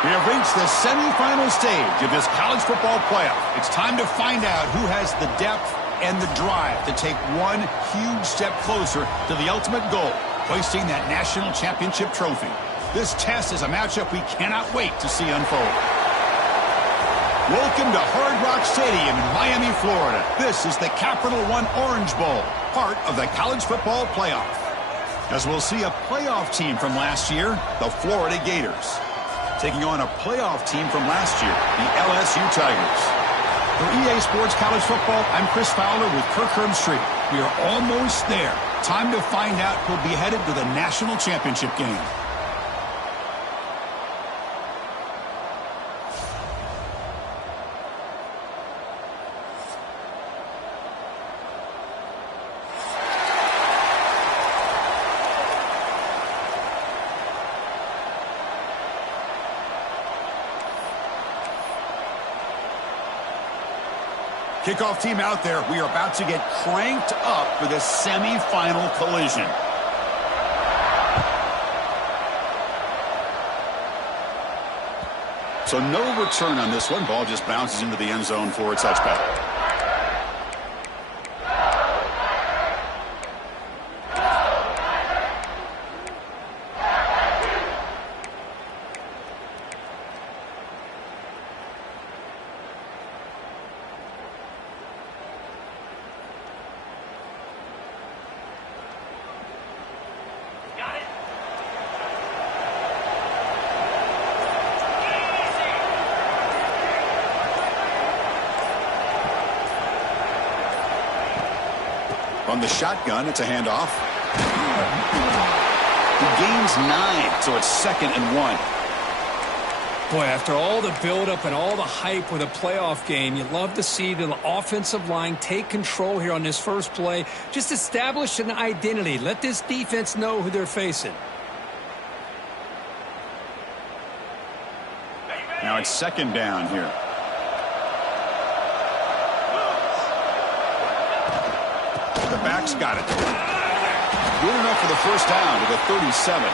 We have reached the semifinal stage of this college football playoff. It's time to find out who has the depth and the drive to take one huge step closer to the ultimate goal, hoisting that national championship trophy. This test is a matchup we cannot wait to see unfold. Welcome to Hard Rock Stadium in Miami, Florida. This is the Capital One Orange Bowl, part of the college football playoff. As we'll see a playoff team from last year, the Florida Gators, taking on a playoff team from last year, the LSU Tigers. For EA Sports College Football, I'm Chris Fowler with Kirk Herbstreit. We are almost there. Time to find out who'll be headed to the national championship game. Kickoff team out there. We are about to get cranked up for this semifinal collision. So no return on this one. Ball just bounces into the end zone for a touchback. On the shotgun, it's a handoff. He gains 9, so it's 2nd and 1. Boy, after all the buildup and all the hype with a playoff game, you'd love to see the offensive line take control here on this first play. Just establish an identity. Let this defense know who they're facing. Now it's 2nd down here. The back's got it. Good enough for the first down to the 37.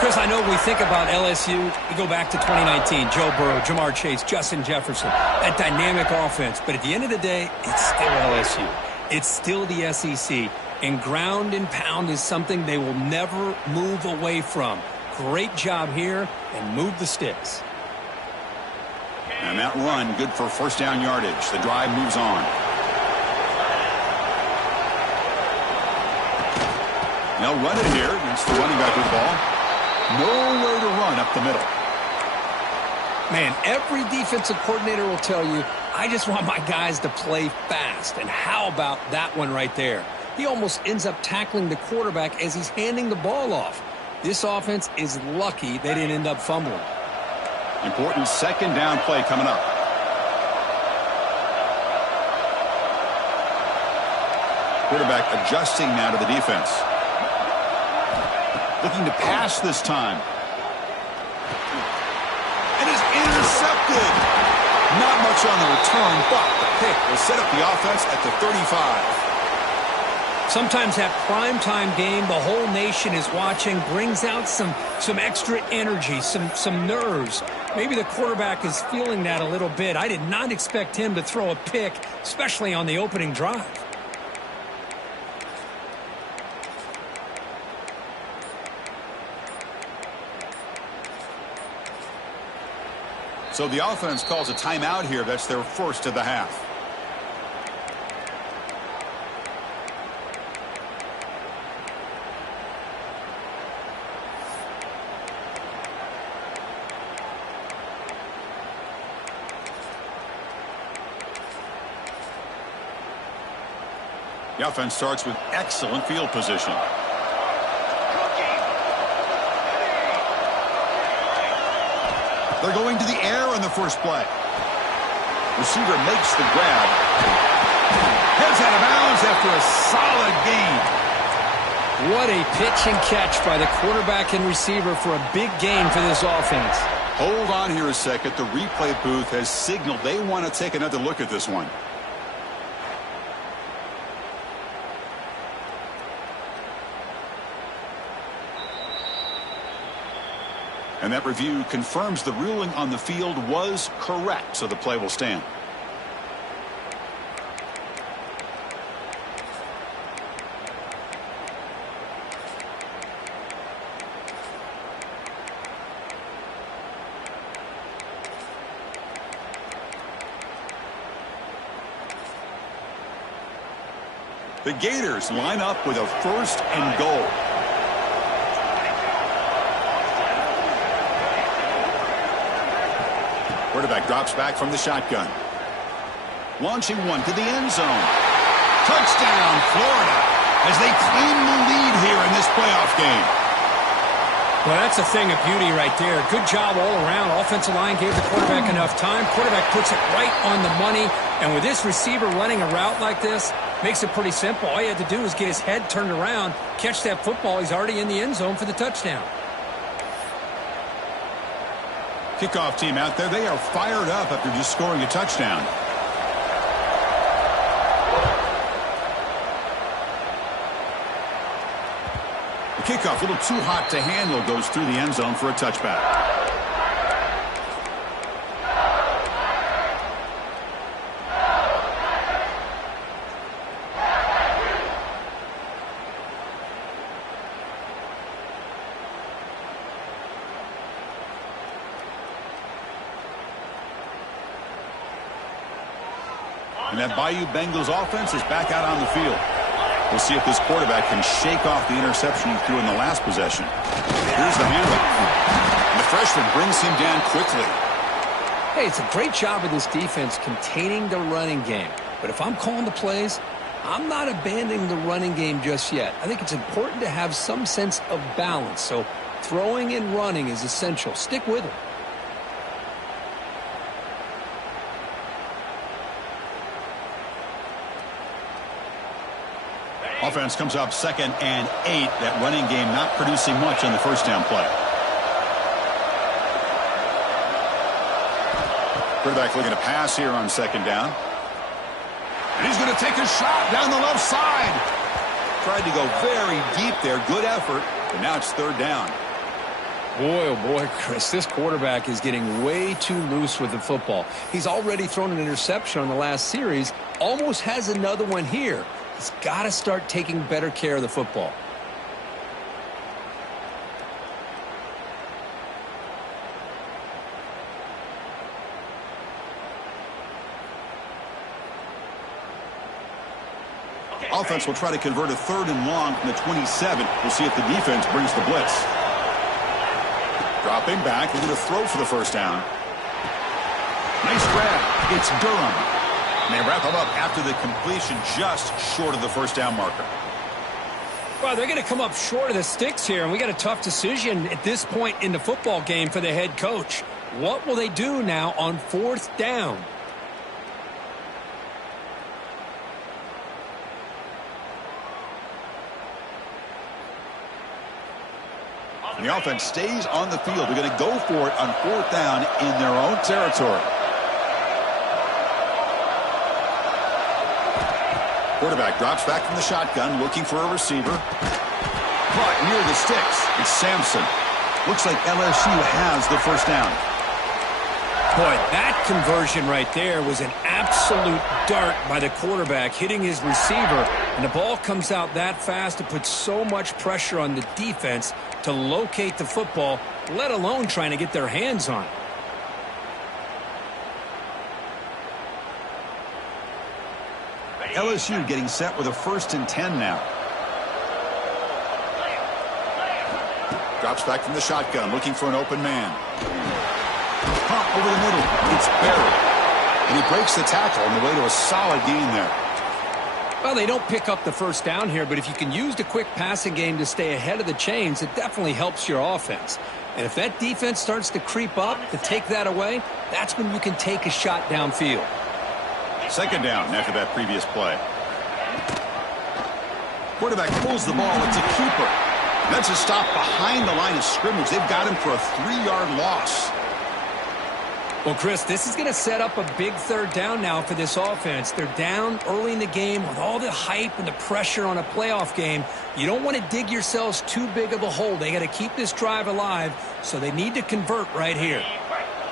Chris, I know when we think about LSU, we go back to 2019. Joe Burrow, Jamar Chase, Justin Jefferson, that dynamic offense. But at the end of the day, it's still LSU. It's still the SEC. And ground and pound is something they will never move away from. Great job here, and move the sticks. And that run, good for first down yardage. The drive moves on. They'll run it here. That's the running back with the ball. Nowhere to run up the middle. Man, every defensive coordinator will tell you, I just want my guys to play fast. And how about that one right there? He almost ends up tackling the quarterback as he's handing the ball off. This offense is lucky they didn't end up fumbling. Important 2nd down play coming up. Quarterback adjusting now to the defense. Looking to pass this time. It is intercepted. Not much on the return, but the pick will set up the offense at the 35. Sometimes that primetime game, the whole nation is watching, brings out some extra energy, some nerves. Maybe the quarterback is feeling that a little bit. I did not expect him to throw a pick, especially on the opening drive. So the offense calls a timeout here. That's their first of the half. The offense starts with excellent field position. They're going to the air on the first play. Receiver makes the grab. Heads out of bounds after a solid gain. What a pitch and catch by the quarterback and receiver for a big gain for this offense. Hold on here a second. The replay booth has signaled they want to take another look at this one. And that review confirms the ruling on the field was correct, so the play will stand. The Gators line up with a 1st and goal. Quarterback drops back from the shotgun. Launching one to the end zone. Touchdown, Florida, as they claim the lead here in this playoff game. Well, that's a thing of beauty right there. Good job all around. Offensive line gave the quarterback enough time. Quarterback puts it right on the money. And with this receiver running a route like this, makes it pretty simple. All you had to do is get his head turned around, catch that football. He's already in the end zone for the touchdown. Kickoff team out there, they are fired up after just scoring a touchdown. The kickoff, a little too hot to handle, goes through the end zone for a touchback. And that Bayou Bengals offense is back out on the field. We'll see if this quarterback can shake off the interception he threw in the last possession. Here's the handoff. And the freshman brings him down quickly. Hey, it's a great job of this defense containing the running game. But if I'm calling the plays, I'm not abandoning the running game just yet. I think it's important to have some sense of balance. So throwing and running is essential. Stick with it. Offense comes up 2nd and 8. That running game not producing much on the first down play. Quarterback looking to pass here on 2nd down. And he's going to take a shot down the left side. Tried to go very deep there. Good effort. But now it's 3rd down. Boy, oh boy, Chris, this quarterback is getting way too loose with the football. He's already thrown an interception on the last series. Almost has another one here. He's got to start taking better care of the football. Offense will try to convert a 3rd and long from the 27. We'll see if the defense brings the blitz. Dropping back, looking to throw for the first down. Nice grab. It's Durham. And they wrap him up after the completion, just short of the first down marker. Well, they're going to come up short of the sticks here, and we got a tough decision at this point in the football game for the head coach. What will they do now on 4th down? And the offense stays on the field. They're going to go for it on 4th down in their own territory. Quarterback drops back from the shotgun, looking for a receiver. But near the sticks, it's Sampson. Looks like LSU has the first down. Boy, that conversion right there was an absolute dart by the quarterback, hitting his receiver. And the ball comes out that fast to put so much pressure on the defense to locate the football, let alone trying to get their hands on it. LSU getting set with a 1st and 10 now. Drops back from the shotgun, looking for an open man. Pump over the middle. It's buried. And he breaks the tackle on the way to a solid gain there. Well, they don't pick up the first down here, but if you can use the quick passing game to stay ahead of the chains, it definitely helps your offense. And if that defense starts to creep up to take that away, that's when you can take a shot downfield. 2nd down after that previous play. Quarterback pulls the ball. It's a keeper. That's a stop behind the line of scrimmage. They've got him for a 3-yard loss. Well, Chris, this is going to set up a big third down now for this offense. They're down early in the game with all the hype and the pressure on a playoff game. You don't want to dig yourselves too big of a hole. They got to keep this drive alive, so they need to convert right here.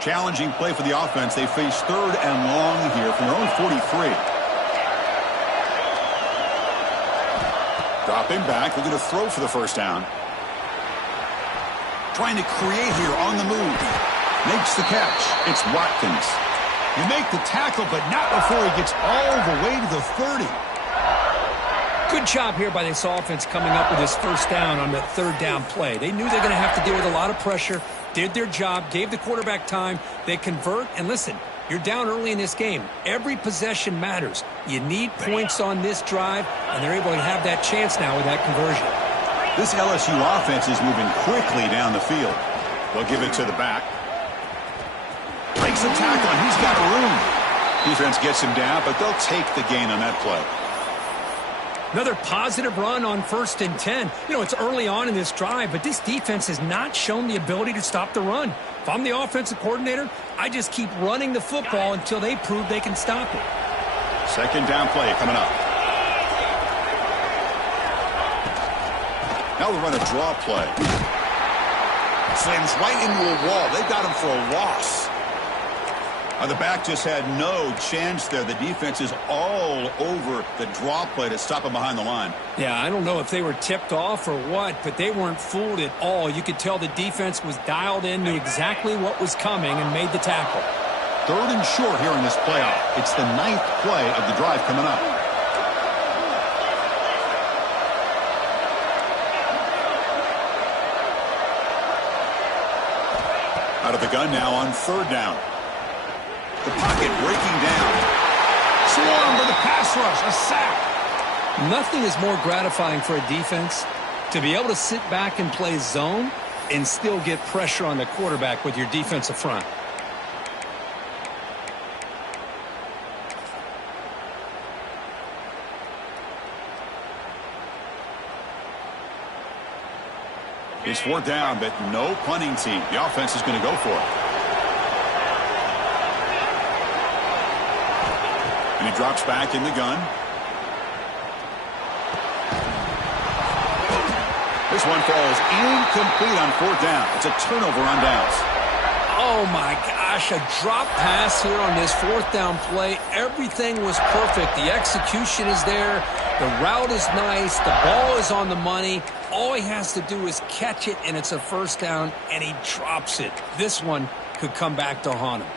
Challenging play for the offense. They face third and long here from their own 43. Dropping back, looking to throw for the first down. Trying to create here on the move. Makes the catch. It's Watkins. You make the tackle, but not before he gets all the way to the 30. Good job here by this offense coming up with this first down on the third down play. They knew they were going to have to deal with a lot of pressure, did their job, gave the quarterback time. They convert, and listen, you're down early in this game. Every possession matters. You need points on this drive, and they're able to have that chance now with that conversion. This LSU offense is moving quickly down the field. They'll give it to the back. Breaks the tackle, and he's got room. Defense gets him down, but they'll take the gain on that play. Another positive run on 1st and 10. You know, it's early on in this drive, but this defense has not shown the ability to stop the run. If I'm the offensive coordinator, I just keep running the football until they prove they can stop it. Second down play coming up. Now they'll run a draw play. Slams right into a wall. They got him for a loss. The back just had no chance there. The defense is all over the draw play to stop him behind the line. Yeah, I don't know if they were tipped off or what, but they weren't fooled at all. You could tell the defense was dialed in, knew exactly what was coming, and made the tackle. Third and short here in this playoff. It's the 9th play of the drive coming up. Out of the gun now on third down. The pocket breaking down. Swarm for the pass rush. A sack. Nothing is more gratifying for a defense to be able to sit back and play zone and still get pressure on the quarterback with your defensive front. It's fourth down, but no punting team. The offense is going to go for it. And he drops back in the gun. This one falls incomplete on fourth down. It's a turnover on downs. Oh, my gosh, a drop pass here on this fourth down play. Everything was perfect. The execution is there. The route is nice. The ball is on the money. All he has to do is catch it, and it's a first down, and he drops it. This one could come back to haunt him.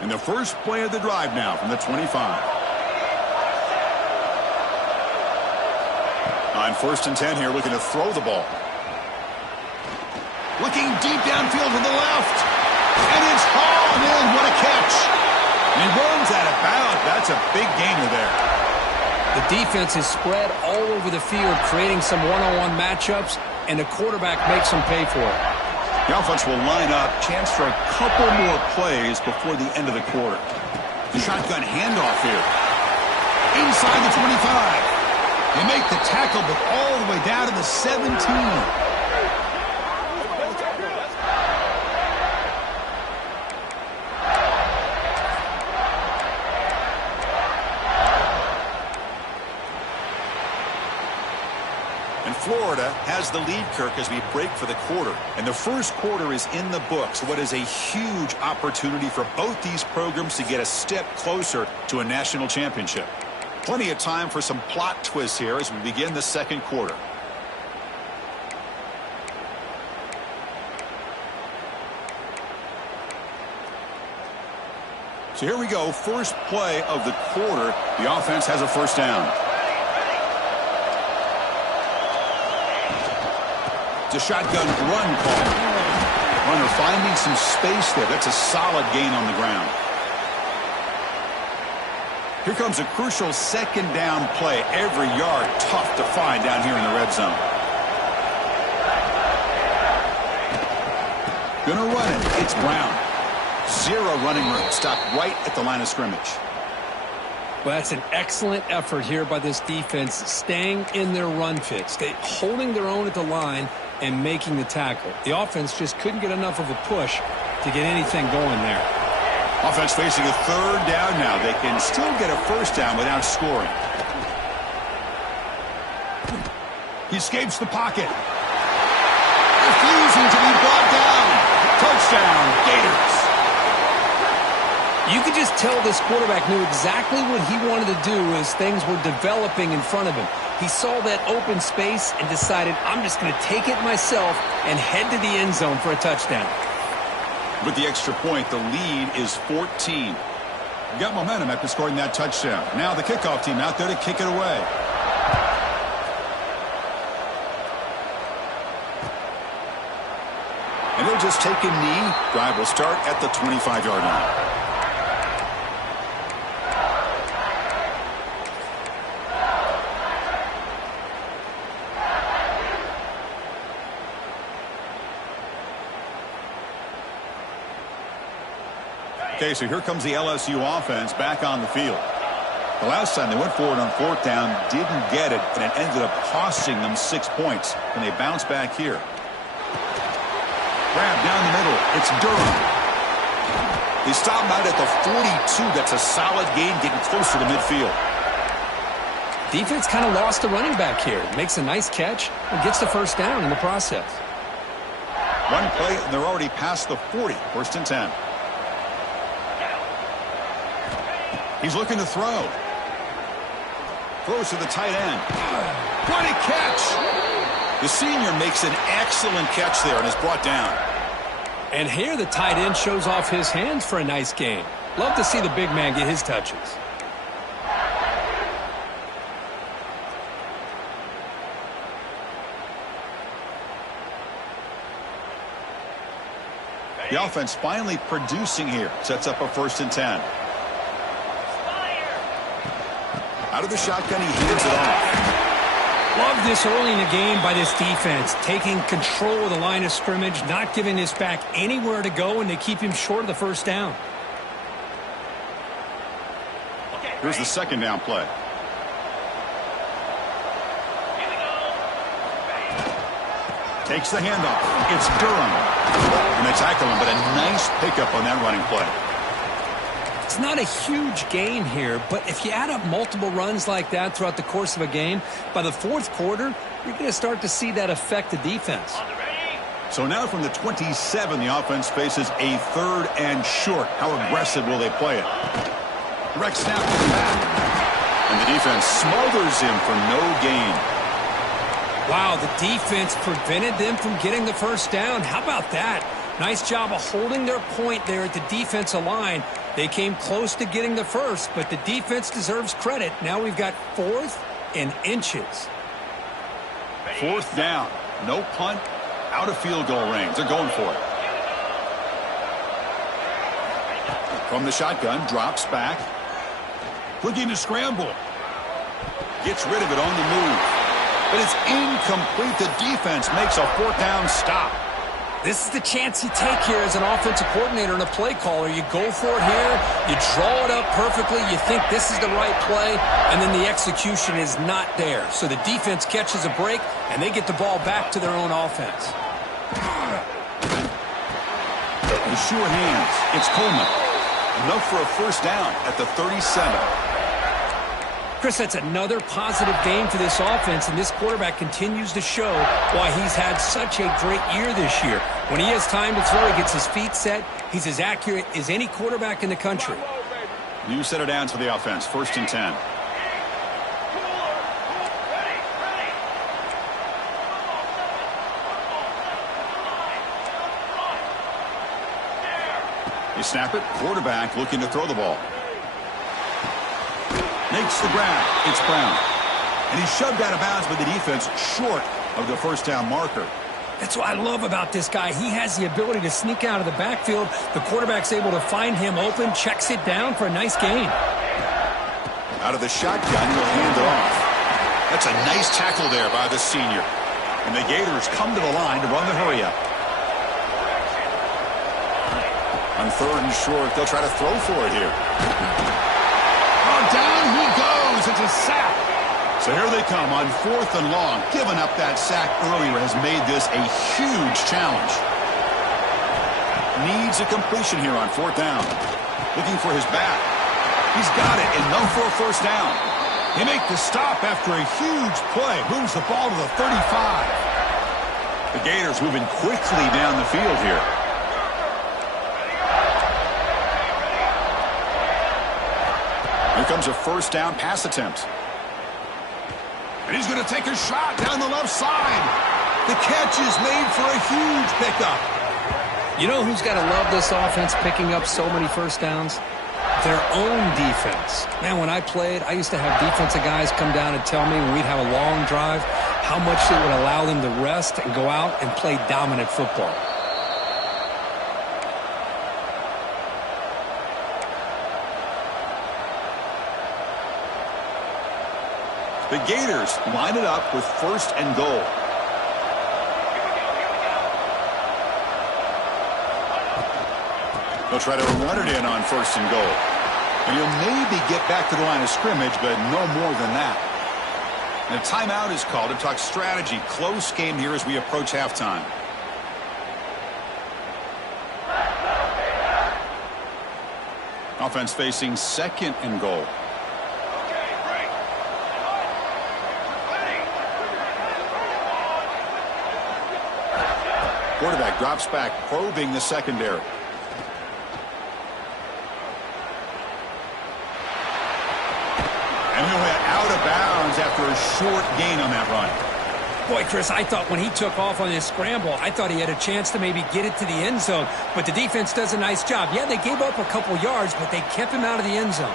And the first play of the drive now from the 25. On 1st and 10 here, looking to throw the ball. Looking deep downfield to the left. And it's hauled in. What a catch. And he runs out of bounds. That's a big gainer there. The defense is spread all over the field, creating some one-on-one matchups, and the quarterback makes them pay for it. The offense will line up. Chance for a couple more plays before the end of the quarter. The shotgun handoff here. Inside the 25. They make the tackle, but all the way down to the 17. And Florida has the lead, Kirk, as we break for the quarter. And the first quarter is in the books. What is a huge opportunity for both these programs to get a step closer to a national championship. Plenty of time for some plot twists here as we begin the second quarter. So here we go. First play of the quarter. The offense has a first down. It's a shotgun run call. Runner finding some space there. That's a solid gain on the ground. Here comes a crucial second down play. Every yard tough to find down here in the red zone. Gonna run it. It's Brown. Zero running room. Stopped right at the line of scrimmage. Well, that's an excellent effort here by this defense, staying in their run fit, holding their own at the line and making the tackle. The offense just couldn't get enough of a push to get anything going there. Offense facing a third down now. They can still get a first down without scoring. He escapes the pocket. Refusing to be brought down. Touchdown, Gators. You could just tell this quarterback knew exactly what he wanted to do as things were developing in front of him. He saw that open space and decided, I'm just going to take it myself and head to the end zone for a touchdown. With the extra point, the lead is 14. Got momentum after scoring that touchdown. Now the kickoff team out there to kick it away. And they'll just take a knee. Drive will start at the 25-yard line. Okay, so here comes the LSU offense back on the field. The last time they went forward on fourth down, didn't get it, and it ended up costing them 6 points. And they bounce back here. Grab down the middle. It's Durham. They stop him out at the 42. That's a solid gain, getting closer to midfield. Defense kind of lost the running back here. Makes a nice catch and gets the first down in the process. One play, and they're already past the 40. First and 10. He's looking to throw. Throws to the tight end. What a catch! The senior makes an excellent catch there and is brought down. And here the tight end shows off his hands for a nice gain. Love to see the big man get his touches. The offense finally producing here. Sets up a first and 10. Out of the shotgun, he hands it off. Love this early in the game by this defense, taking control of the line of scrimmage, not giving this back anywhere to go, and they keep him short of the first down. Here's the second down play. Takes the handoff. It's Durham. And they tackle him, but a nice pickup on that running play. It's not a huge gain here, but if you add up multiple runs like that throughout the course of a game, by the fourth quarter, you're going to start to see that affect the defense. So now from the 27, the offense faces a third and short. How aggressive will they play it? Direct snap to the back. And the defense smothers him for no gain. Wow, the defense prevented them from getting the first down. How about that? Nice job of holding their point there at the defensive line. They came close to getting the first, but the defense deserves credit. Now we've got 4th and inches. Fourth down. No punt. Out of field goal range. They're going for it. From the shotgun, drops back. Looking to scramble. Gets rid of it on the move. But it's incomplete. The defense makes a fourth down stop. This is the chance you take here as an offensive coordinator and a play caller. You go for it here. You draw it up perfectly. You think this is the right play, and then the execution is not there. So the defense catches a break, and they get the ball back to their own offense. With sure hands, it's Coleman. Enough for a first down at the 37. Chris, that's another positive game for this offense, and this quarterback continues to show why he's had such a great year this year. When he has time to throw, he gets his feet set. He's as accurate as any quarterback in the country. New set of downs for the offense. First and 10. They snap it. Quarterback looking to throw the ball. Makes the grab. It's Brown. And he's shoved out of bounds by the defense short of the first down marker. That's what I love about this guy. He has the ability to sneak out of the backfield. The quarterback's able to find him open, checks it down for a nice gain. Out of the shotgun, he'll hand it off. That's a nice tackle there by the senior. And the Gators come to the line to run the hurry-up. On third and short, they'll try to throw for it here. Down he the sack. So here they come on 4th and long. Giving up that sack earlier has made this a huge challenge. Needs a completion here on 4th down. Looking for his back. He's got it, enough for a first down. They make the stop after a huge play. Moves the ball to the 35. The Gators moving quickly down the field here. Here comes a first down pass attempt. And he's going to take a shot down the left side. The catch is made for a huge pickup. You know who's got to love this offense picking up so many first downs? Their own defense. Man, when I played, I used to have defensive guys come down and tell me when we'd have a long drive how much it would allow them to rest and go out and play dominant football. The Gators line it up with 1st and goal. They'll try to run it in on 1st and goal. And he'll maybe get back to the line of scrimmage, but no more than that. And a timeout is called to talk strategy. Close game here as we approach halftime. Offense facing 2nd and goal. Quarterback drops back, probing the secondary. And he'll hit out of bounds after a short gain on that run. Boy, Chris, I thought when he took off on his scramble, I thought he had a chance to maybe get it to the end zone. But the defense does a nice job. Yeah, they gave up a couple yards, but they kept him out of the end zone.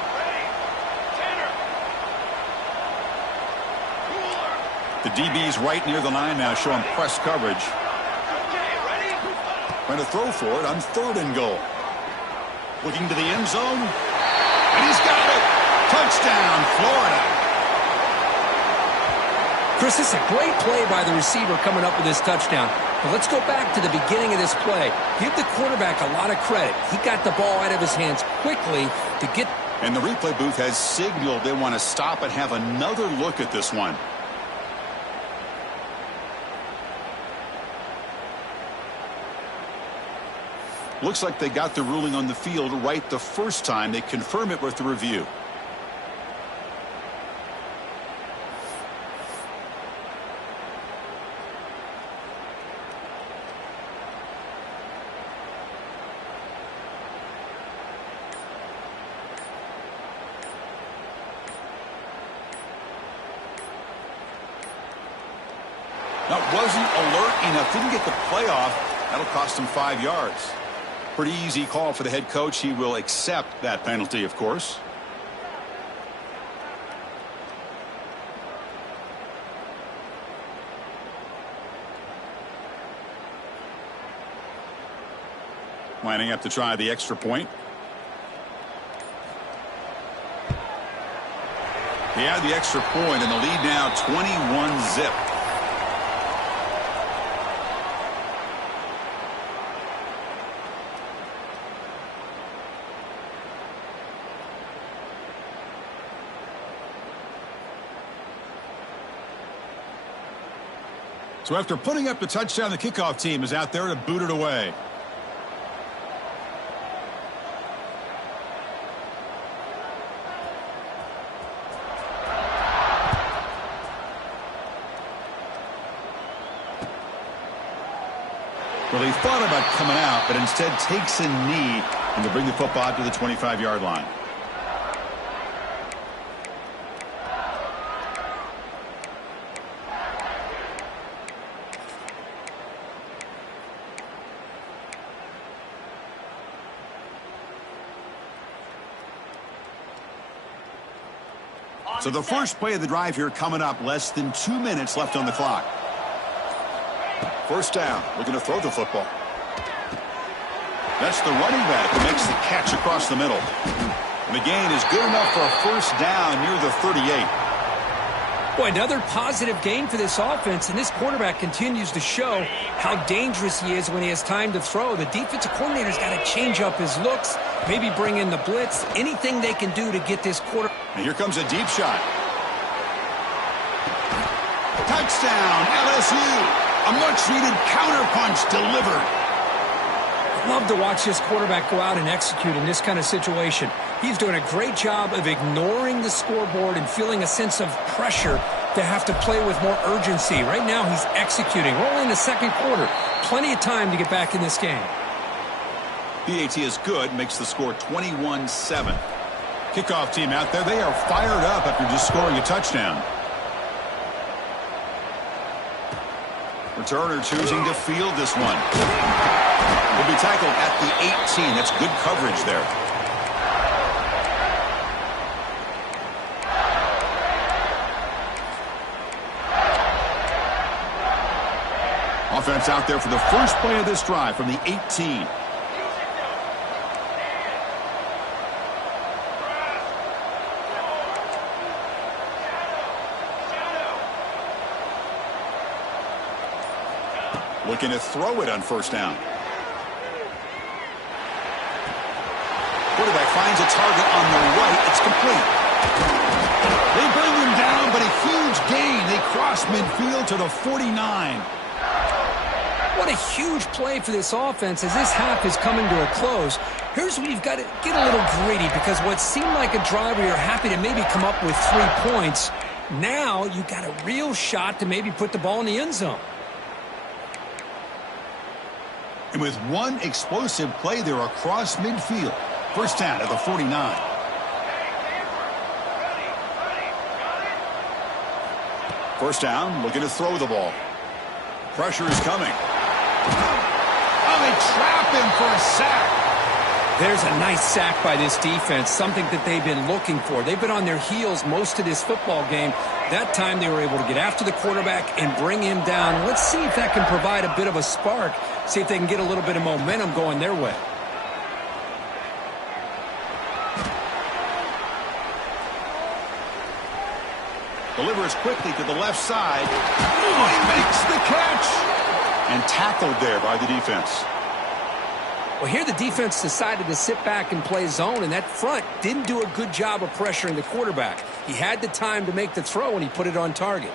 The DB's right near the line now, showing press coverage. Trying to throw for it on 3rd and goal. Looking to the end zone. And he's got it. Touchdown, Florida. Chris, this is a great play by the receiver coming up with this touchdown. But let's go back to the beginning of this play. Give the quarterback a lot of credit. He got the ball out of his hands quickly to get... And the replay booth has signaled they want to stop and have another look at this one. Looks like they got the ruling on the field right the first time. They confirm it with the review. That wasn't alert enough. Didn't get the play off. That'll cost him 5 yards. Pretty easy call for the head coach. He will accept that penalty, of course. Lining up to try the extra point. He had the extra point, and the lead now 21-zip. So after putting up the touchdown, the kickoff team is out there to boot it away. Well, he thought about coming out, but instead takes a knee and to bring the football to the 25-yard line. So the first play of the drive here coming up, less than 2 minutes left on the clock. First down, looking to throw the football. That's the running back who makes the catch across the middle. And the gain is good enough for a first down near the 38. Boy, another positive gain for this offense, and this quarterback continues to show how dangerous he is when he has time to throw. The defensive coordinator's got to change up his looks, maybe bring in the blitz, anything they can do to get this quarter. And here comes a deep shot. Touchdown, LSU. A much-needed counterpunch delivered. Love to watch this quarterback go out and execute in this kind of situation. He's doing a great job of ignoring the scoreboard and feeling a sense of pressure to have to play with more urgency. Right now, he's executing. We're only in the second quarter. Plenty of time to get back in this game. PAT is good, makes the score 21-7. Kickoff team out there, they are fired up after just scoring a touchdown. Returner choosing to field this one. Will be tackled at the 18. That's good coverage there. Offense out there for the first play of this drive from the 18. Looking to throw it on first down. Quarterback finds a target on the right. It's complete. They bring him down, but a huge gain. They cross midfield to the 49. What a huge play for this offense as this half is coming to a close. Here's where you've got to get a little greedy, because what seemed like a drive where you're happy to maybe come up with 3 points, now you've got a real shot to maybe put the ball in the end zone. And with one explosive play there across midfield. First down at the 49. First down, looking to throw the ball. Pressure is coming. Oh, they trap him for a sack. There's a nice sack by this defense, something that they've been looking for. They've been on their heels most of this football game. That time they were able to get after the quarterback and bring him down. Let's see if that can provide a bit of a spark. See if they can get a little bit of momentum going their way. Delivers quickly to the left side. Oh, he makes the catch. And tackled there by the defense. Well, here the defense decided to sit back and play zone, and that front didn't do a good job of pressuring the quarterback. He had the time to make the throw, and he put it on target.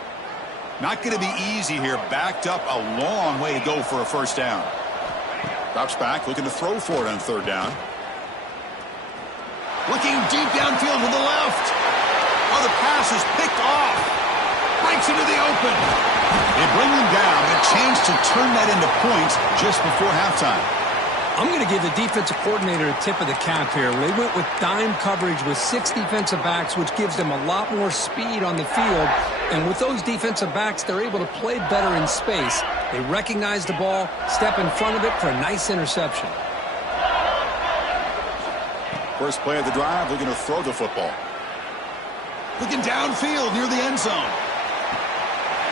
Not going to be easy here. Backed up a long way to go for a first down. Drops back, looking to throw for it on third down. Looking deep downfield to the left. Oh, the pass is picked off. Breaks into the open. They bring him down. A chance to turn that into points just before halftime. I'm going to give the defensive coordinator a tip of the cap here. They went with dime coverage with 6 defensive backs, which gives them a lot more speed on the field. And with those defensive backs, they're able to play better in space. They recognize the ball, step in front of it for a nice interception. First play of the drive, looking to throw the football. Looking downfield near the end zone.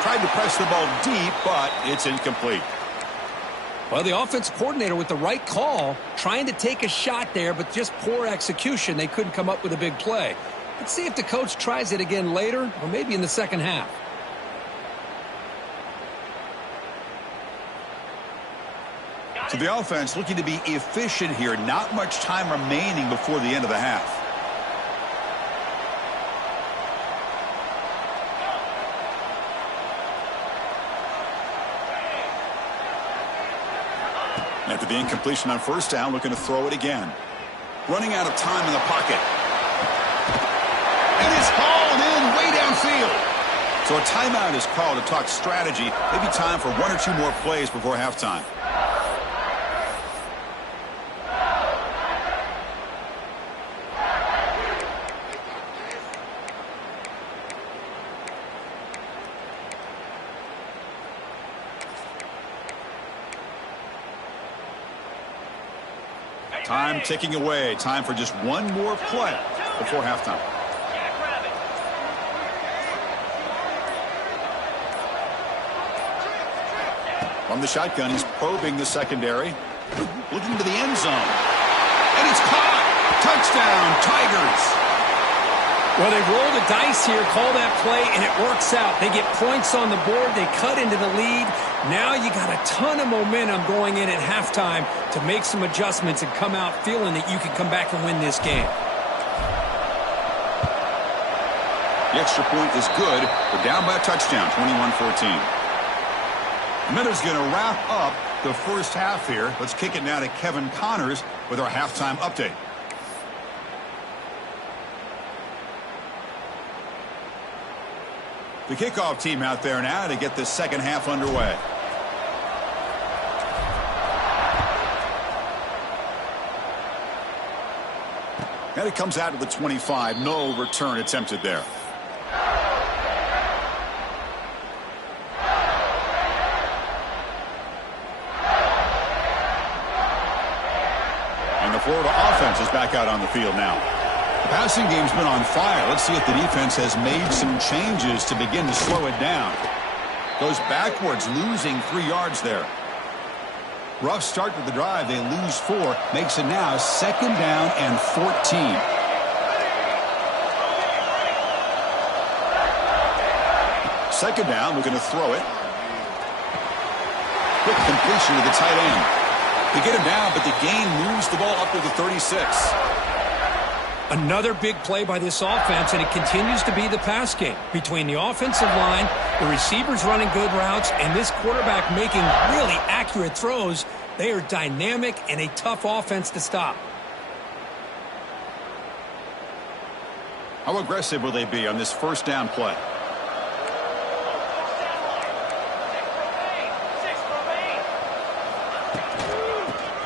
Tried to press the ball deep, but it's incomplete. Well, the offense coordinator with the right call, trying to take a shot there, but just poor execution. They couldn't come up with a big play. Let's see if the coach tries it again later, or maybe in the second half. So the offense looking to be efficient here. Not much time remaining before the end of the half. After the incompletion on first down, looking to throw it again. Running out of time in the pocket. And it's hauled in way downfield. So a timeout is called to talk strategy. Maybe time for 1 or 2 more plays before halftime. Time ticking away. Time for just 1 more play before halftime. From the shotgun, he's probing the secondary. Looking to the end zone. And it's caught. Touchdown, Tigers. Well, they roll the dice here, call that play, and it works out. They get points on the board. They cut into the lead. Now you got a ton of momentum going in at halftime to make some adjustments and come out feeling that you can come back and win this game. The extra point is good. We're down by a touchdown, 21-14. Minuta's going to wrap up the first half here. Let's kick it now to Kevin Connors with our halftime update. The kickoff team out there now to get this second half underway. And it comes out to the 25. No return attempted there. And the Florida offense is back out on the field now. The passing game's been on fire. Let's see if the defense has made some changes to begin to slow it down. Goes backwards, losing 3 yards there. Rough start to the drive. They lose 4. Makes it now 2nd down and 14. Second down, we're going to throw it. Quick completion to the tight end. They get him down, but the gain moves the ball up to the 36. Another big play by this offense, and it continues to be the pass game. Between the offensive line, the receivers running good routes, and this quarterback making really accurate throws, they are dynamic and a tough offense to stop. How aggressive will they be on this first down play?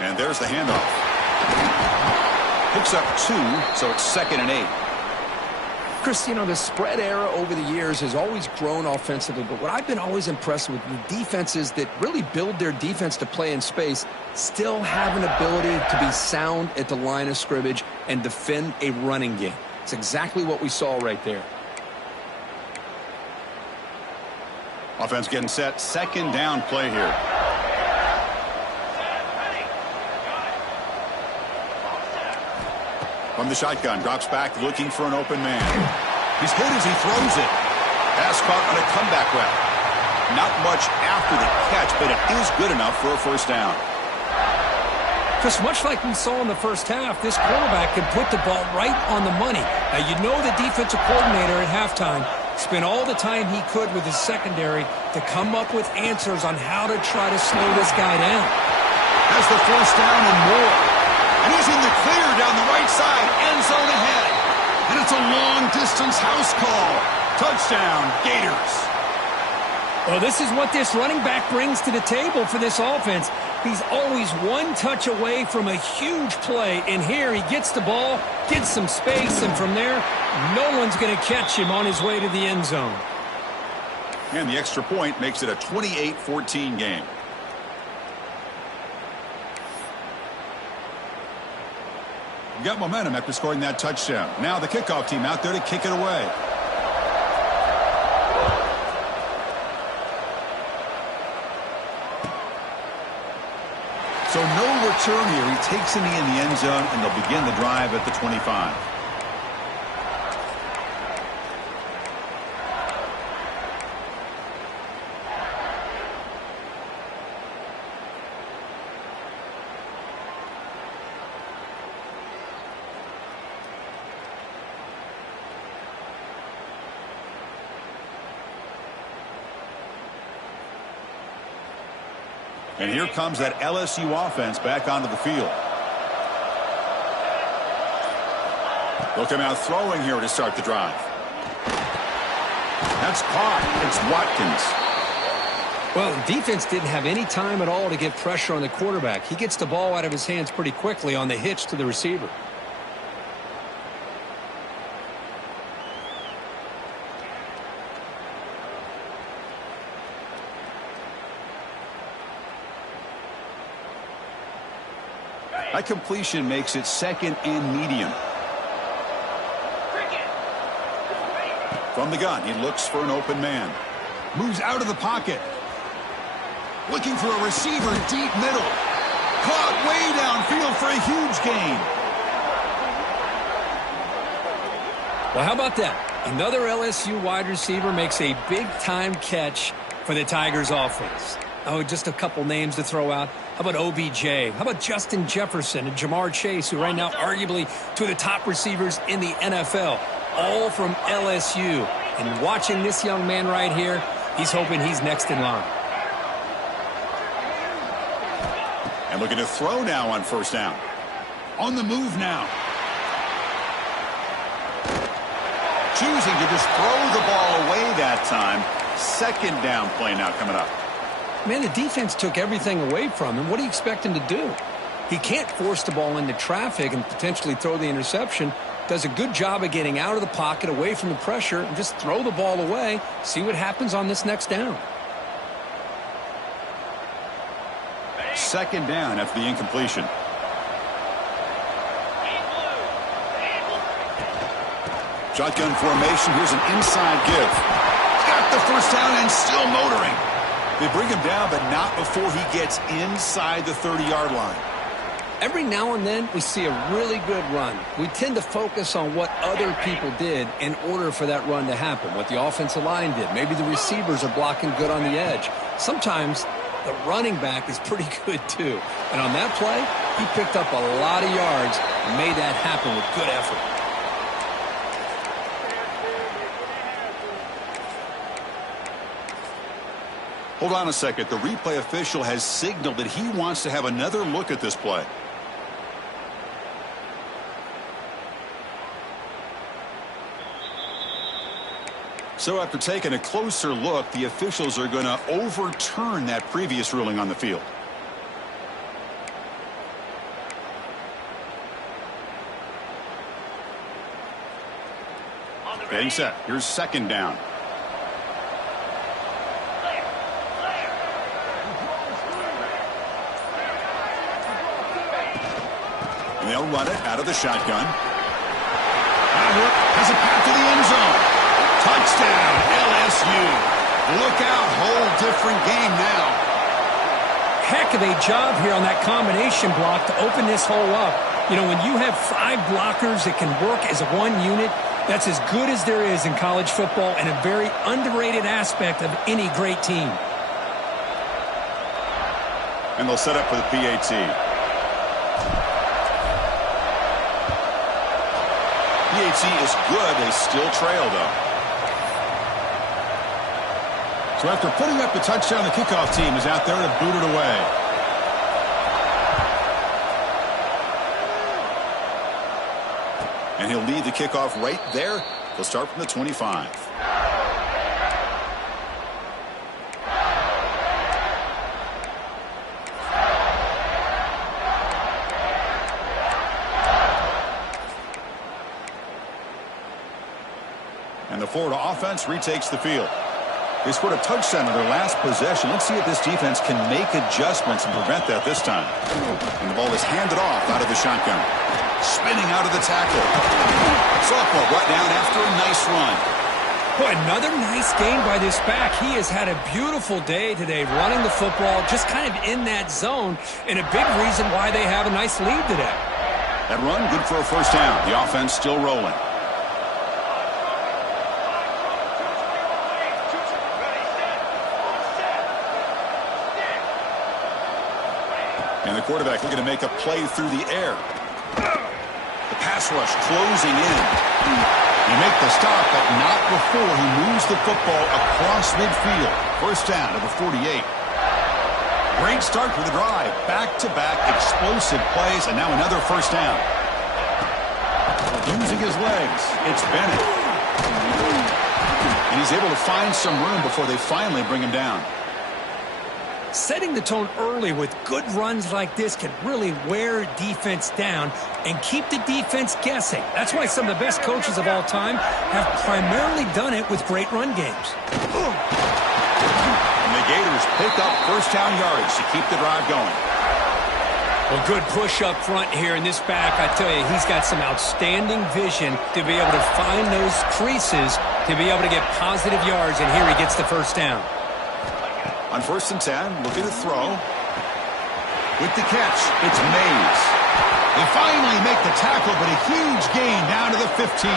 And there's the handoff. Picks up 2, so it's 2nd and 8. Chris, you know, the spread era over the years has always grown offensively, but what I've been always impressed with the defenses that really build their defense to play in space still have an ability to be sound at the line of scrimmage and defend a running game. It's exactly what we saw right there. Offense getting set. 2nd down play here. From the shotgun, drops back, looking for an open man. He's hit as he throws it. Pass caught on a comeback route. Not much after the catch, but it is good enough for a first down. Chris, much like we saw in the first half, this quarterback can put the ball right on the money. Now, you know the defensive coordinator at halftime spent all the time he could with his secondary to come up with answers on how to try to slow this guy down. Has the first down and more. And he's in the clear down the right side, end zone ahead. And it's a long-distance house call. Touchdown, Gators. Well, this is what this running back brings to the table for this offense. He's always one touch away from a huge play. And here he gets the ball, gets some space, and from there, no one's going to catch him on his way to the end zone. And the extra point makes it a 28-14 game. Got momentum after scoring that touchdown. Now the kickoff team out there to kick it away. So no return here. He takes it in the end zone, and they'll begin the drive at the 25. And here comes that LSU offense back onto the field. They'll come out throwing here to start the drive. That's caught. It's Watkins. Well, the defense didn't have any time at all to get pressure on the quarterback. He gets the ball out of his hands pretty quickly on the hitch to the receiver. That completion makes it 2nd and medium. From the gun, he looks for an open man. Moves out of the pocket. Looking for a receiver deep middle. Caught way downfield for a huge gain. Well, how about that? Another LSU wide receiver makes a big-time catch for the Tigers offense. Oh, just a couple names to throw out. How about OBJ? How about Justin Jefferson and Jamar Chase, who right now arguably two of the top receivers in the NFL? all from LSU. And watching this young man right here, he's hoping he's next in line. And looking to throw now on first down. On the move now. Choosing to just throw the ball away that time. Second down play now coming up. Man, the defense took everything away from him. What do you expect him to do? He can't force the ball into traffic and potentially throw the interception. Does a good job of getting out of the pocket, away from the pressure, and just throw the ball away. See what happens on this next down. Second down after the incompletion. Shotgun formation. Here's an inside give. Got the first down and still motoring. They bring him down, but not before he gets inside the 30-yard line. Every now and then, we see a really good run. We tend to focus on what other people did in order for that run to happen, what the offensive line did. Maybe the receivers are blocking good on the edge. Sometimes the running back is pretty good, too. And on that play, he picked up a lot of yards and made that happen with good effort. Hold on a second. The replay official has signaled that he wants to have another look at this play. So after taking a closer look, the officials are going to overturn that previous ruling on the field. Getting set. Here's second down. And they'll run it out of the shotgun. Has a path to the end zone. Touchdown, LSU. Look out, whole different game now. Heck of a job here on that combination block to open this hole up. You know, when you have 5 blockers that can work as one unit, that's as good as there is in college football and a very underrated aspect of any great team. And they'll set up for the PAT. PAT is good. They still trail, though. So after putting up the touchdown, the kickoff team is out there to boot it away. And he'll lead the kickoff right there. He'll start from the 25. And the Florida offense retakes the field. They scored a touchdown in their last possession. Let's see if this defense can make adjustments and prevent that this time. And the ball is handed off out of the shotgun. Spinning out of the tackle. Sophomore brought down after a nice run. Boy, another nice game by this back. He has had a beautiful day today running the football, just kind of in that zone, and a big reason why they have a nice lead today. That run, good for a first down. The offense still rolling. And the quarterback looking to make a play through the air. The pass rush closing in. He make the stop, but not before he moves the football across midfield. First down to the 48. Great start for the drive. Back-to-back explosive plays, and now another first down. Using his legs, it's Bennett. And he's able to find some room before they finally bring him down. Setting the tone early with good runs like this can really wear defense down and keep the defense guessing. That's why some of the best coaches of all time have primarily done it with great run games. And the Gators pick up first down yardage to keep the drive going. Well, good push up front here in this back. I tell you, he's got some outstanding vision to be able to find those creases to be able to get positive yards, and here he gets the first down. On first and 10, looking to throw. With the catch, it's Mays. They finally make the tackle, but a huge gain down to the 15.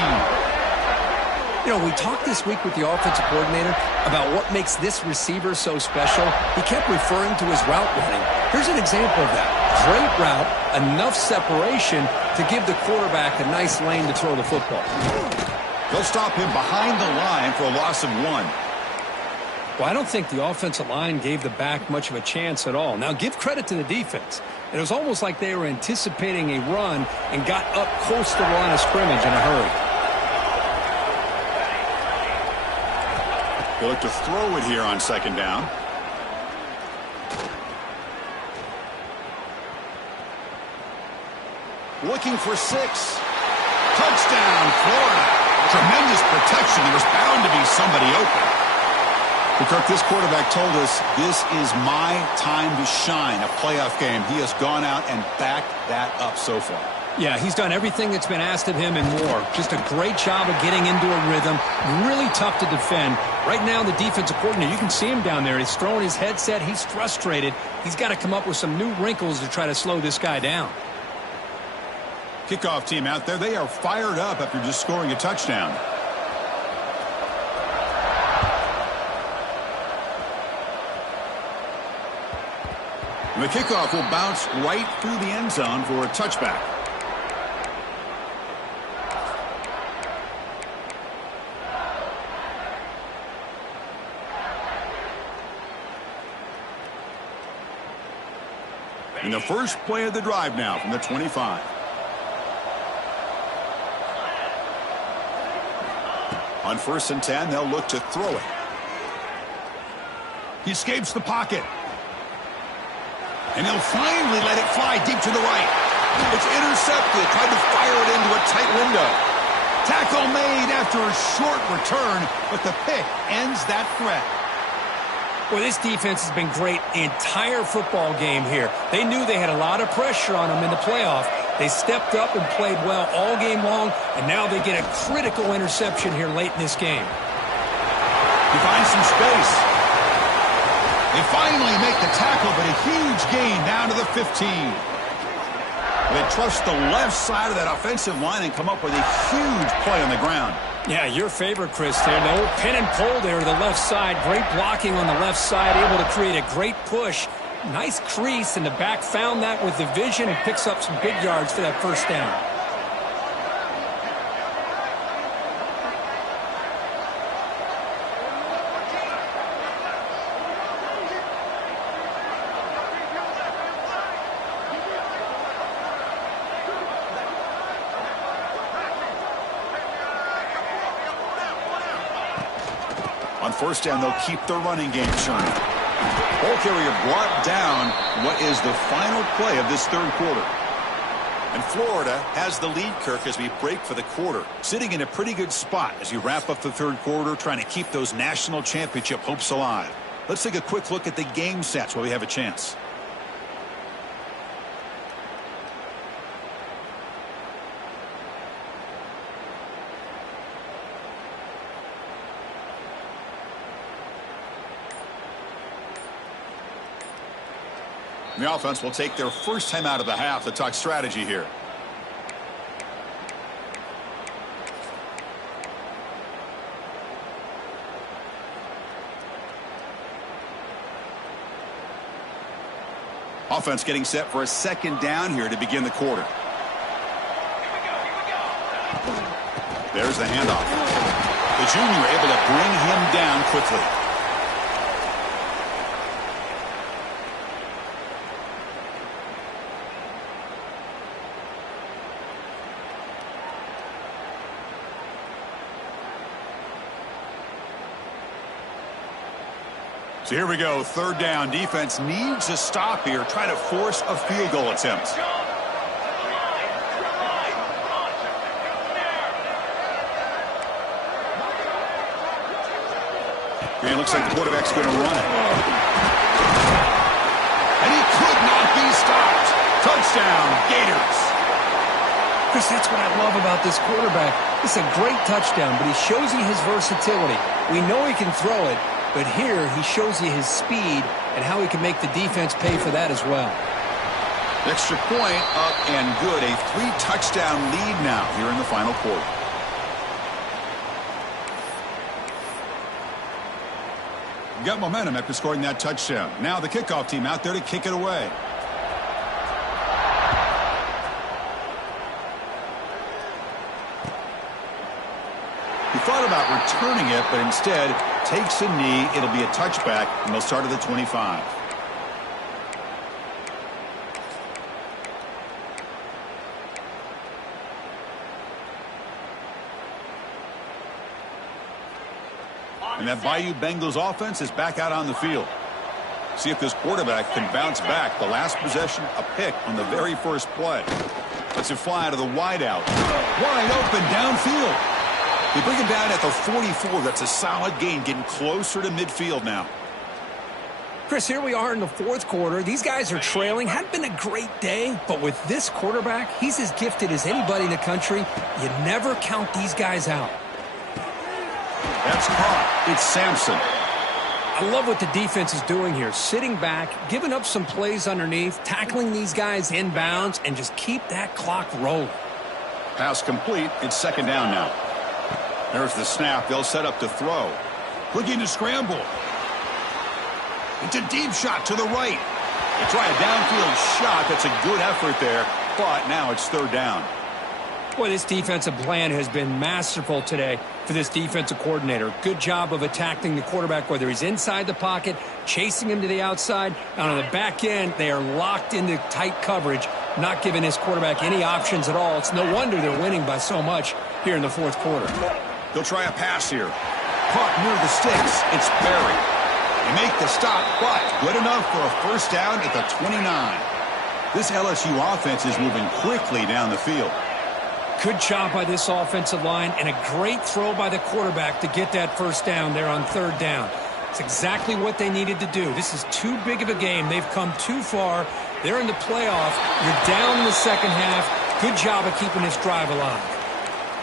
You know, we talked this week with the offensive coordinator about what makes this receiver so special. He kept referring to his route running. Here's an example of that. Great route, enough separation to give the quarterback a nice lane to throw the football. They'll stop him behind the line for a loss of 1. Well, I don't think the offensive line gave the back much of a chance at all. Now, give credit to the defense. It was almost like they were anticipating a run and got up close to the line of scrimmage in a hurry. They look to throw it here on 2nd down. Looking for 6. Touchdown, Florida. Tremendous protection. There was bound to be somebody open. But Kirk, this quarterback told us this is my time to shine, a playoff game. He has gone out and backed that up so far. Yeah, he's done everything that's been asked of him and more. Just a great job of getting into a rhythm. Really tough to defend. Right now, the defensive coordinator, you can see him down there. He's throwing his headset. He's frustrated. He's got to come up with some new wrinkles to try to slow this guy down. Kickoff team out there. They are fired up after just scoring a touchdown. And the kickoff will bounce right through the end zone for a touchback. And the first play of the drive now from the 25. On 1st and 10, they'll look to throw it. He escapes the pocket. And he'll finally let it fly deep to the right. It's intercepted. Tried to fire it into a tight window. Tackle made after a short return, but the pick ends that threat. Well, this defense has been great the entire football game here. They knew they had a lot of pressure on them in the playoff. They stepped up and played well all game long, and now they get a critical interception here late in this game. He finds some space. They finally make the tackle, but a huge gain down to the 15. They trust the left side of that offensive line and come up with a huge play on the ground. Yeah, your favorite, Chris, there. The old pin and pull there to the left side. Great blocking on the left side, able to create a great push. Nice crease, and the back found that with the vision and picks up some big yards for that first down. On 1st down, they'll keep the running game churning. Ball carrier brought down. What is the final play of this 3rd quarter? And Florida has the lead, Kirk, as we break for the quarter. Sitting in a pretty good spot as you wrap up the 3rd quarter, trying to keep those national championship hopes alive. Let's take a quick look at the game stats while we have a chance. The offense will take their first time out of the half to talk strategy here. Offense getting set for a 2nd down here to begin the quarter. There's the handoff. The junior able to bring him down quickly. So here we go, 3rd down. Defense needs a stop here. Try to force a field goal attempt. And it looks like the quarterback's going to run it. And he could not be stopped. Touchdown, Gators. Chris, that's what I love about this quarterback. It's a great touchdown, but he shows you his versatility. We know he can throw it, but here he shows you his speed and how he can make the defense pay for that as well. Extra point up and good. A 3-touchdown lead now here in the final quarter. Got momentum after scoring that touchdown. Now the kickoff team out there to kick it away. He thought about returning it, but instead takes a knee. It'll be a touchback, and they'll start at the 25. And that Bayou Bengals offense is back out on the field. See if this quarterback can bounce back. The last possession, a pick on the very first play. Lets it fly out of the wideout. Wide open downfield. They bring him down at the 44. That's a solid gain, getting closer to midfield now. Chris, here we are in the fourth quarter. These guys are trailing. Hadn't been a great day, but with this quarterback, he's as gifted as anybody in the country. You never count these guys out. That's caught. It's Sampson. I love what the defense is doing here. Sitting back, giving up some plays underneath, tackling these guys inbounds, and just keep that clock rolling. Pass complete. It's second down now. There's the snap. They'll set up to throw. Looking to scramble. It's a deep shot to the right. They try a downfield shot. That's a good effort there, but now it's third down. Boy, this defensive plan has been masterful today for this defensive coordinator. Good job of attacking the quarterback, whether he's inside the pocket, chasing him to the outside. And on the back end, they are locked into tight coverage, not giving his quarterback any options at all. It's no wonder they're winning by so much here in the fourth quarter. They'll try a pass here. Caught near the sticks. It's Berry. They make the stop, but good enough for a first down at the 29. This LSU offense is moving quickly down the field. Good job by this offensive line, and a great throw by the quarterback to get that first down there on third down. It's exactly what they needed to do. This is too big of a game. They've come too far. They're in the playoff. You're down in the second half. Good job of keeping this drive alive.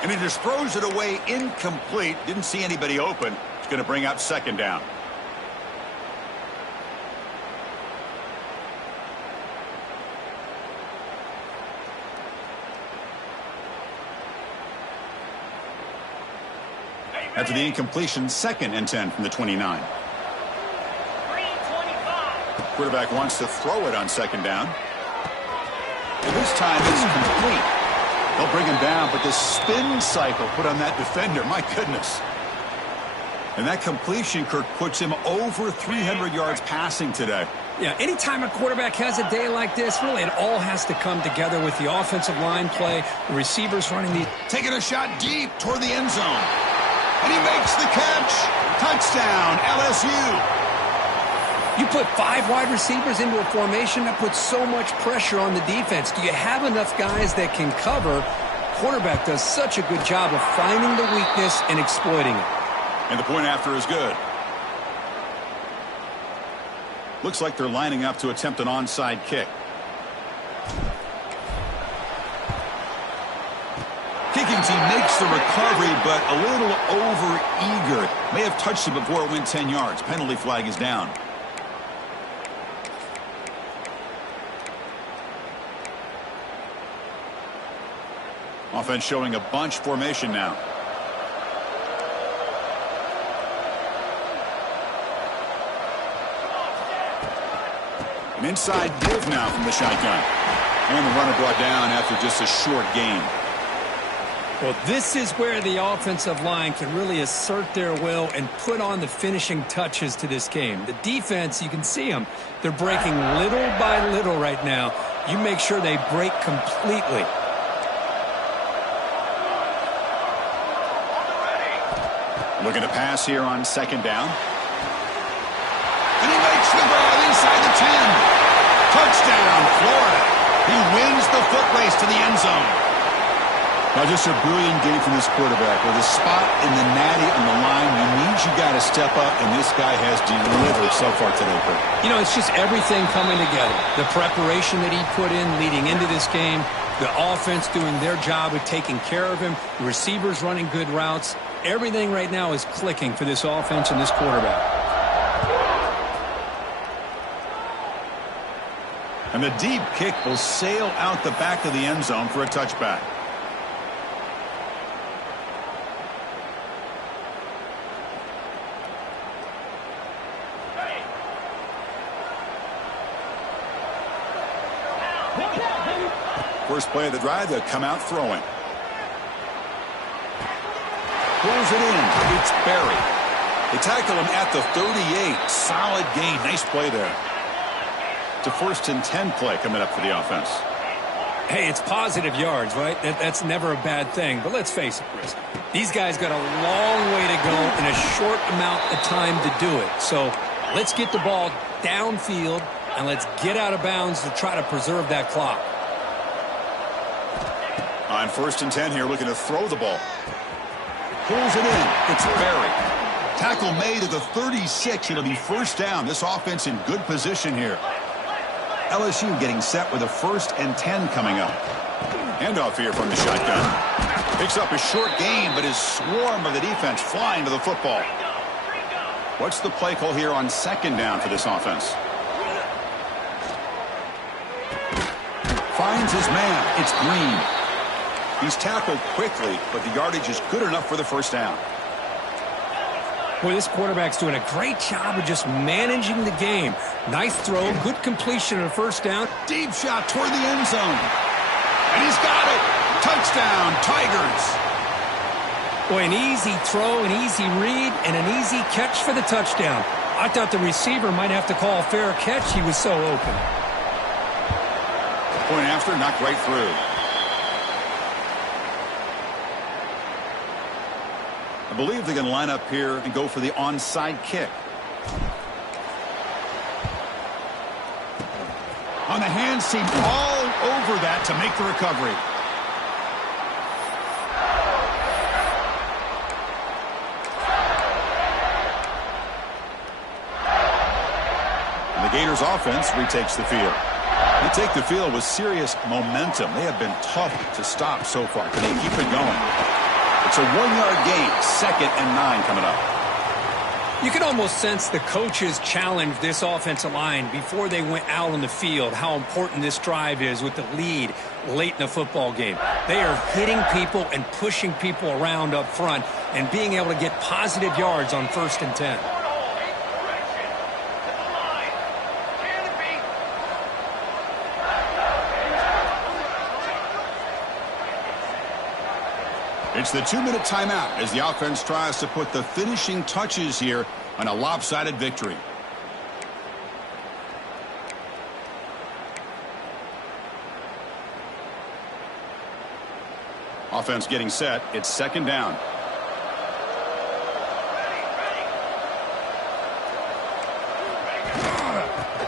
And he just throws it away incomplete. Didn't see anybody open. It's going to bring up second down. After the incompletion, 2nd and 10 from the 29. Quarterback wants to throw it on second down. And this time it's complete. They'll bring him down, but the spin cycle put on that defender, my goodness. And that completion, Kirk, puts him over 300 yards passing today. Yeah, anytime a quarterback has a day like this, really it all has to come together with the offensive line play, the receivers running the... Taking a shot deep toward the end zone. And he makes the catch. Touchdown, LSU. You put 5 wide receivers into a formation, that puts so much pressure on the defense. Do you have enough guys that can cover? Quarterback does such a good job of finding the weakness and exploiting it. And the point after is good. Looks like they're lining up to attempt an onside kick. Kicking team makes the recovery, but a little over-eager. May have touched it before it went 10 yards. Penalty flag is down. Offense showing a bunch formation now. An inside give now from the shotgun. And the runner brought down after just a short gain. Well, this is where the offensive line can really assert their will and put on the finishing touches to this game. The defense, you can see them. They're breaking little by little right now. You make sure they break completely. Looking to pass here on second down. And he makes the grab inside the 10. Touchdown, Florida. He wins the foot race to the end zone. Now, just a brilliant game from this quarterback. With a spot in the natty on the line, you got to step up, and this guy has delivered so far today, Kurt. You know, it's just everything coming together. The preparation that he put in leading into this game, the offense doing their job of taking care of him, the receivers running good routes. Everything right now is clicking for this offense and this quarterback. And the deep kick will sail out the back of the end zone for a touchback. First play of the drive, they'll come out throwing. Pulls it in. It's Barry. They tackle him at the 38. Solid gain. Nice play there. It's a 1st and 10 play coming up for the offense. Hey, it's positive yards, right? That's never a bad thing. But let's face it, Chris. These guys got a long way to go in a short amount of time to do it. So let's get the ball downfield, and let's get out of bounds to try to preserve that clock. On 1st and 10 here, looking to throw the ball. Pulls it in. It's Barry. Tackle made at the 36. It'll be 1st down. This offense in good position here. LSU getting set with a 1st and 10 coming up. Handoff here from the shotgun. Picks up a short gain, but his swarm of the defense flying to the football. What's the play call here on 2nd down for this offense? Finds his man. It's Green. He's tackled quickly, but the yardage is good enough for the 1st down. Boy, this quarterback's doing a great job of just managing the game. Nice throw, good completion on a 1st down. Deep shot toward the end zone. And he's got it. Touchdown, Tigers. Boy, an easy throw, an easy read, and an easy catch for the touchdown. I thought the receiver might have to call a fair catch. He was so open. Point after, knocked right through. I believe they're going to line up here and go for the onside kick. On the hands team, all over that to make the recovery. And the Gators offense retakes the field. They take the field with serious momentum. They have been tough to stop so far. Can they keep it going? It's a 1-yard gain. 2nd and 9 coming up. You can almost sense the coaches challenged this offensive line before they went out on the field, how important this drive is with the lead late in the football game. They are hitting people and pushing people around up front and being able to get positive yards on 1st and 10. It's the 2-minute timeout as the offense tries to put the finishing touches here on a lopsided victory. Offense getting set. It's 2nd down.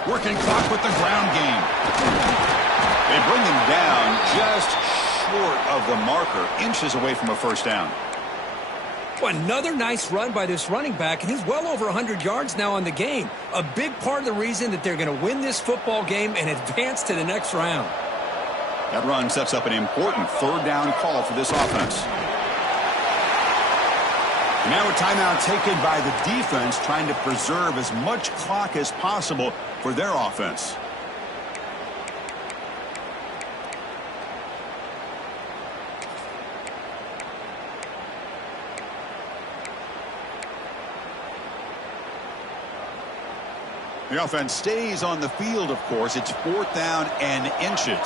Working clock with the ground game. They bring him down just short of the marker, inches away from a 1st down. Well, another nice run by this running back, and he's well over 100 yards now on the game. A big part of the reason that they're going to win this football game and advance to the next round. That run sets up an important 3rd down call for this offense. Now a timeout taken by the defense, trying to preserve as much clock as possible for their offense. The offense stays on the field, of course. It's 4th down and inches.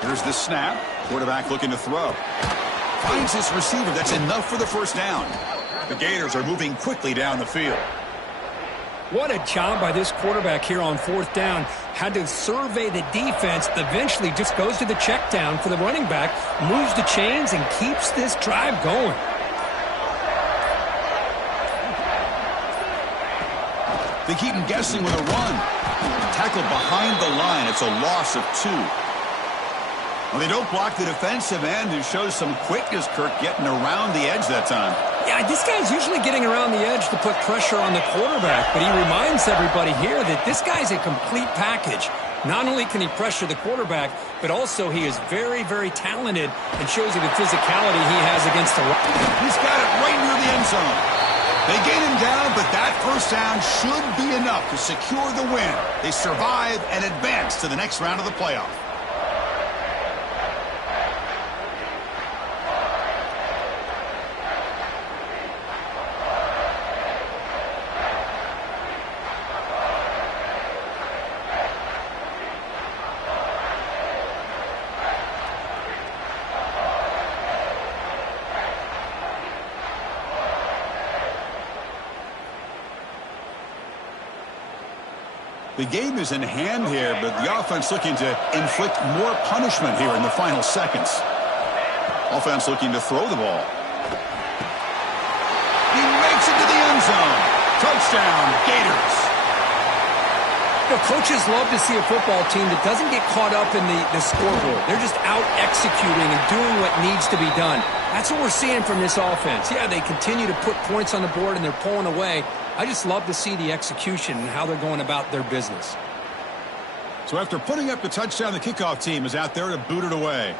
Here's the snap. Quarterback looking to throw. Finds his receiver. That's enough for the 1st down. The Gators are moving quickly down the field. What a job by this quarterback here on 4th down. Had to survey the defense. Eventually just goes to the check down for the running back. Moves the chains and keeps this drive going. They keep him guessing with a run. Tackled behind the line. It's a loss of 2. Well, they don't block the defensive end, who shows some quickness, Kirk, getting around the edge that time. Yeah, this guy's usually getting around the edge to put pressure on the quarterback, but he reminds everybody here that this guy's a complete package. Not only can he pressure the quarterback, but also he is very, very talented and shows you the physicality he has against the run. He's got it right near the end zone. They gain him down, but that 1st down should be enough to secure the win. They survive and advance to the next round of the playoff. The game is in hand here, but the offense looking to inflict more punishment here in the final seconds. Offense looking to throw the ball. He makes it to the end zone. Touchdown, Gators. Coaches love to see a football team that doesn't get caught up in the scoreboard. They're just out executing and doing what needs to be done. That's what we're seeing from this offense. Yeah, they continue to put points on the board and they're pulling away. I just love to see the execution and how they're going about their business. So after putting up the touchdown, the kickoff team is out there to boot it away.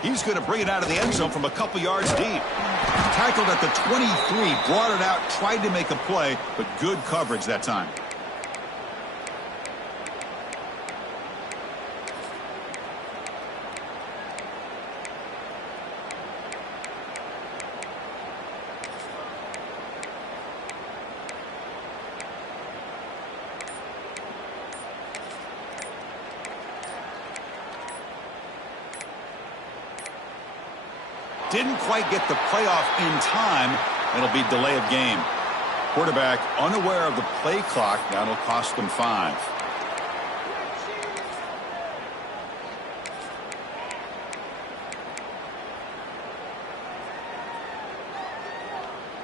He's going to bring it out of the end zone from a couple yards deep. Tackled at the 23, brought it out, tried to make a play, but good coverage that time. Didn't quite get the playoff in time. It'll be delay of game. Quarterback unaware of the play clock. That'll cost them 5.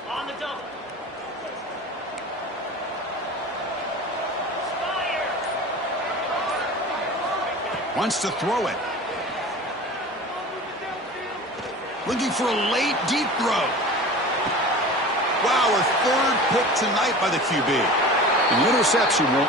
On the double. Wants to throw it. Looking for a late, deep throw. Wow, a third pick tonight by the QB. The interception will